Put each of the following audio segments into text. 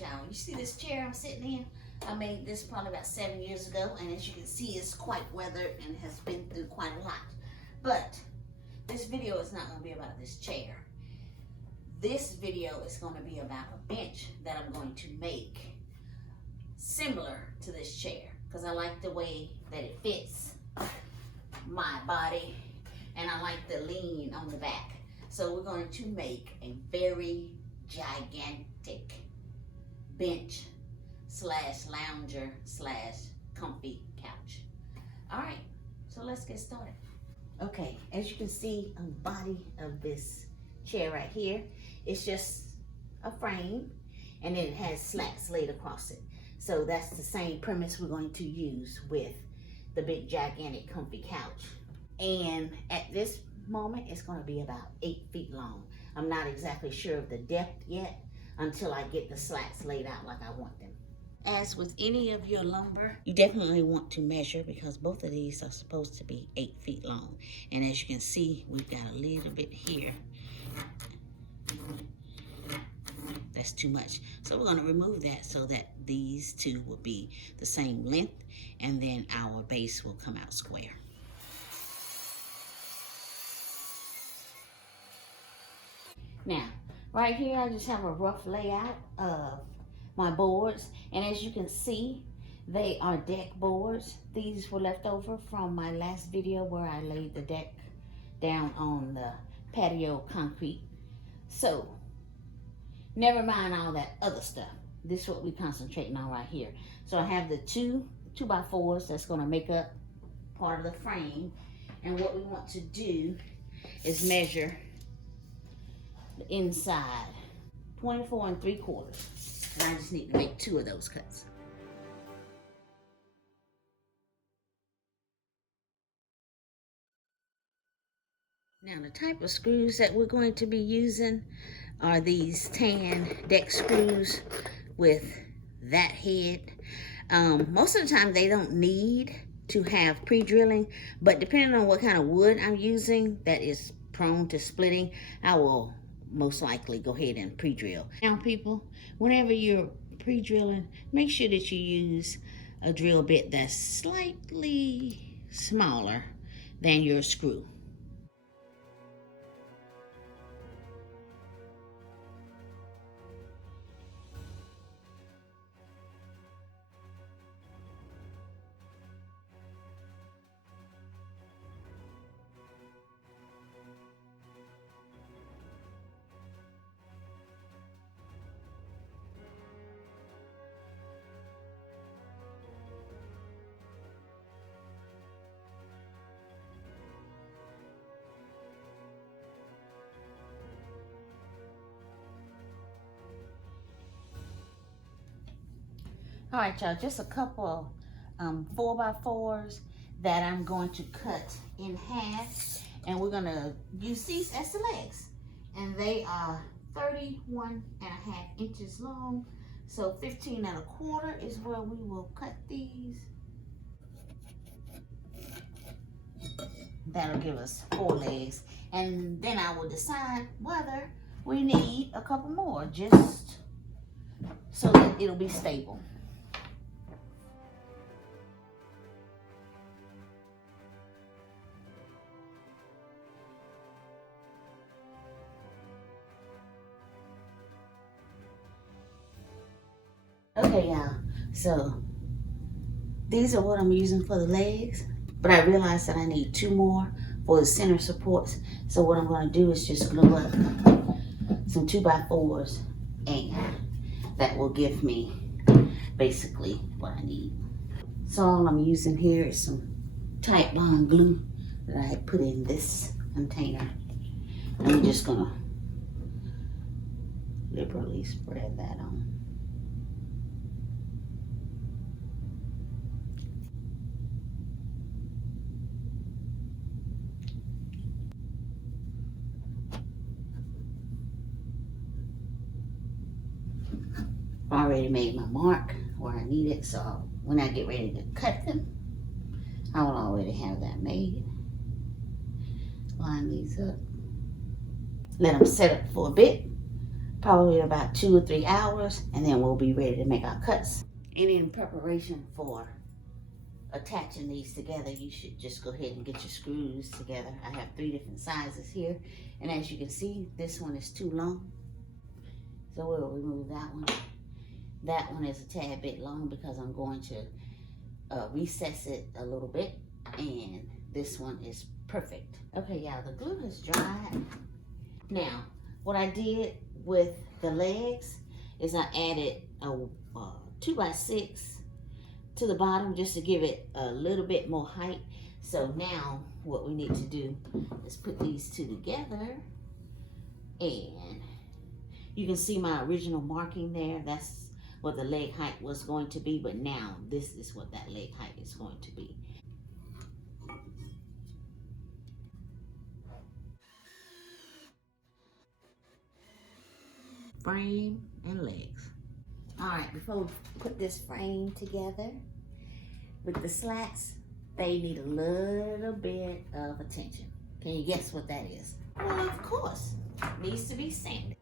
right, y'all, you see this chair I'm sitting in? I made this probably about 7 years ago, and as you can see, it's quite weathered and has been through quite a lot. But this video is not going to be about this chair. This video is going to be about a bench that I'm going to make similar to this chair, because I like the way that it fits my body, and I like the lean on the back. So we're going to make a very gigantic bench slash lounger slash comfy couch. All right, so let's get started. Okay, as you can see on the body of this chair right here, it's just a frame, and then it has slats laid across it. So that's the same premise we're going to use with the big gigantic comfy couch. And at this moment, it's going to be about 8 feet long. I'm not exactly sure of the depth yet until I get the slats laid out like I want them. As with any of your lumber, you definitely want to measure, because both of these are supposed to be 8 feet long. And as you can see, we've got a little bit here. That's too much. So we're going to remove that so that these two will be the same length, and then our base will come out square. Now, right here, I just have a rough layout of my boards. And as you can see, they are deck boards. These were left over from my last video where I laid the deck down on the patio concrete. So, never mind all that other stuff. This is what we're concentrating on right here. So I have the two 2x4s that's going to make up part of the frame. And what we want to do is measure the inside, 24 3/4. And I just need to make 2 of those cuts. Now the type of screws that we're going to be using are these tan deck screws with that head. Most of the time they don't need to have pre-drilling, but depending on what kind of wood I'm using that is prone to splitting, I will most likely go ahead and pre-drill. Now people, whenever you're pre-drilling, make sure that you use a drill bit that's slightly smaller than your screw. All right, y'all, just a couple 4x4s that I'm going to cut in half, and we're gonna use these as the legs. And they are 31.5 inches long, so 15 1/4 is where we will cut these. That'll give us 4 legs, and then I will decide whether we need a couple more, just so that it'll be stable. Okay, y'all, so these are what I'm using for the legs, but I realized that I need 2 more for the center supports. So what I'm going to do is just glue up some 2x4s, and that will give me basically what I need. So all I'm using here is some tight bond glue that I had put in this container. And I'm just going to liberally spread that on. I already made my mark where I need it, so when I get ready to cut them, I will already have that made. Line these up. Let them set up for a bit probably about 2 or 3 hours, and then we'll be ready to make our cuts. And in preparation for attaching these together, you should just go ahead and get your screws together. I have 3 different sizes here, and as you can see, this one is too long, so we'll remove that one. That one is a tad bit long because I'm going to recess it a little bit, and this one is perfect. Okay, y'all, the glue has dried. Now, what I did with the legs is I added a 2x6 to the bottom just to give it a little bit more height. So now what we need to do is put these two together, and you can see my original marking there. That's what the leg height was going to be, but now this is what that leg height is going to be. Frame and legs. All right, before we put this frame together with the slats, they need a little bit of attention. Can you guess what that is? Well, of course, it needs to be sanded.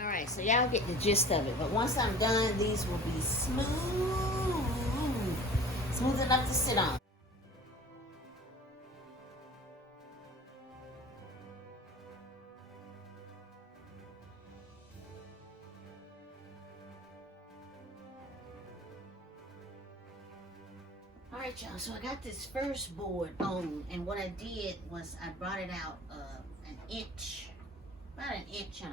All right, so y'all get the gist of it, but once I'm done, these will be smooth enough to sit on. All right, y'all, so I got this first board on, and what I did was I brought it out an inch, about 1.25 inches,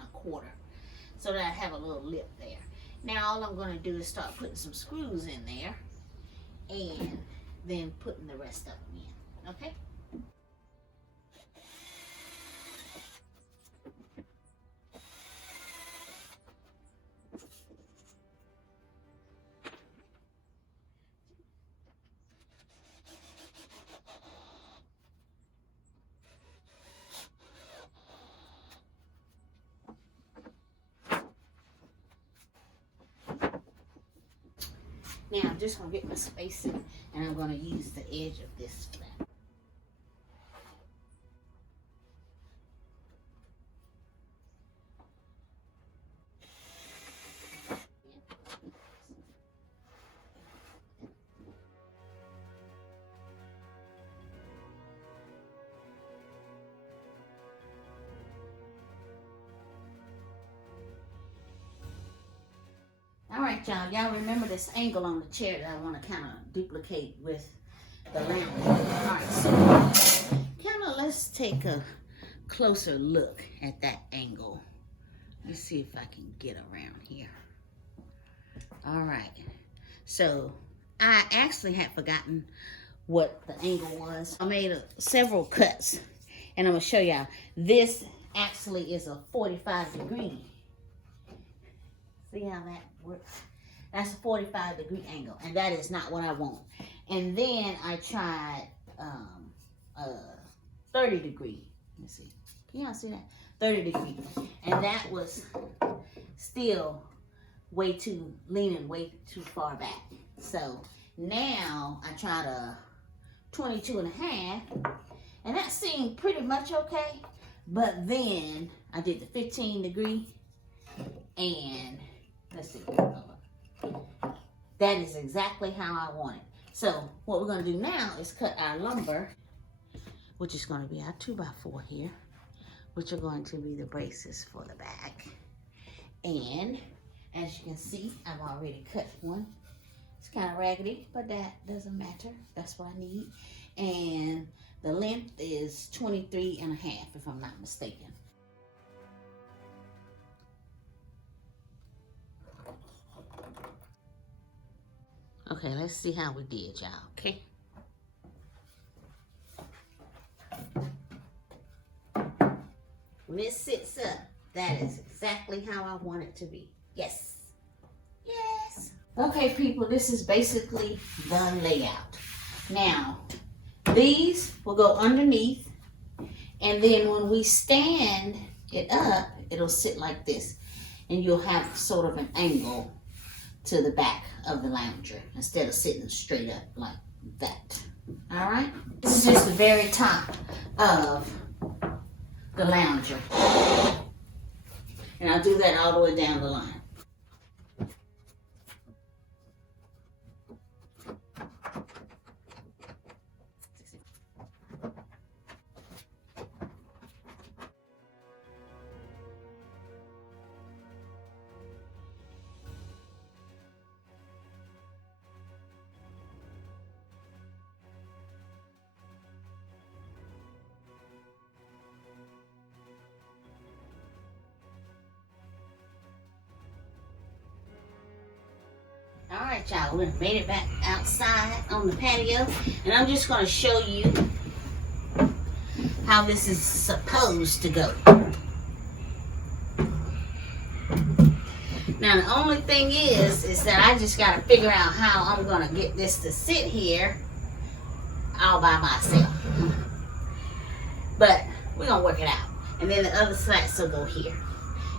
so that I have a little lip there. Now all I'm going to do is start putting some screws in there, and then putting the rest of them in, okay? Now I'm just going to get my spacing, and I'm going to use the edge of this flap. All right, y'all. Y'all remember this angle on the chair that I want to kind of duplicate with the lamp. All right, so kind of let's take a closer look at that angle. Let's see if I can get around here. All right. So I actually had forgotten what the angle was. I made several cuts, and I'm going to show y'all. This actually is a 45-degree. See how that works? That's a 45-degree angle, and that is not what I want. And then I tried 30-degree. Let's see. Can y'all see that? 30-degree. And that was still leaning way too far back. So now I tried a 22.5, and that seemed pretty much okay. But then I did the 15-degree, and let's see. That is exactly how I want it. So what we're going to do now is cut our lumber, which is going to be our 2x4 here, which are going to be the braces for the back. And as you can see, I've already cut one. It's kind of raggedy, but that doesn't matter. That's what I need. And the length is 23.5, if I'm not mistaken. Okay, let's see how we did, y'all, okay? When it sits up, that is exactly how I want it to be. Yes. Yes. Okay, people, this is basically the layout. Now, these will go underneath, and then when we stand it up, it'll sit like this, and you'll have sort of an angle to the back of the lounger instead of sitting straight up like that. All right, this is just the very top of the lounger. And I'll do that all the way down the line. Alright, y'all, we made it back outside on the patio, and I'm just going to show you how this is supposed to go. Now, the only thing is that I just got to figure out how I'm going to get this to sit here all by myself. But we're going to work it out. And then the other slats will go here.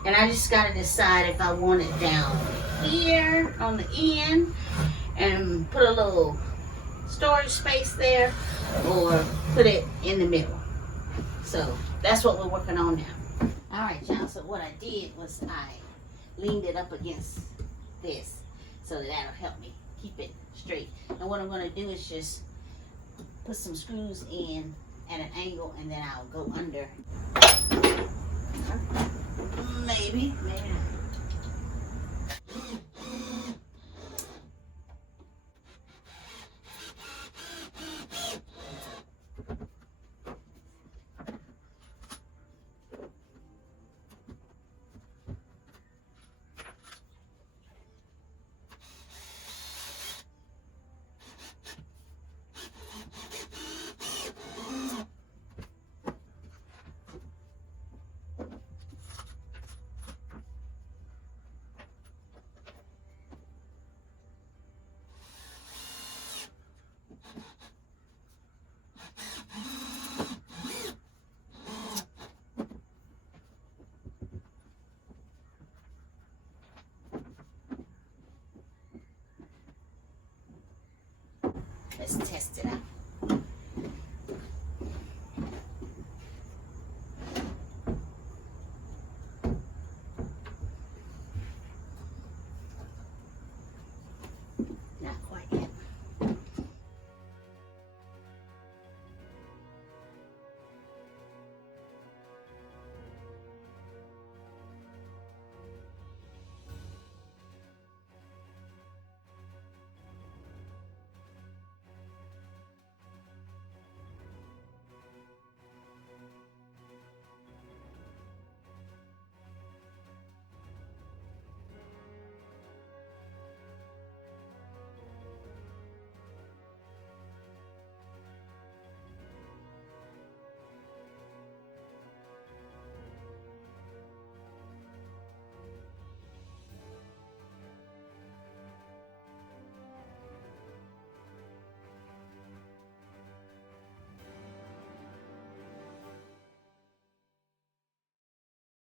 And I just got to decide if I want it down here on the end and put a little storage space there, or put it in the middle. So that's what we're working on now. All right, y'all, so what I did was I leaned it up against this so that'll help me keep it straight. And what I'm going to do is just put some screws in at an angle, and then I'll go under. Maybe. Let's test it out.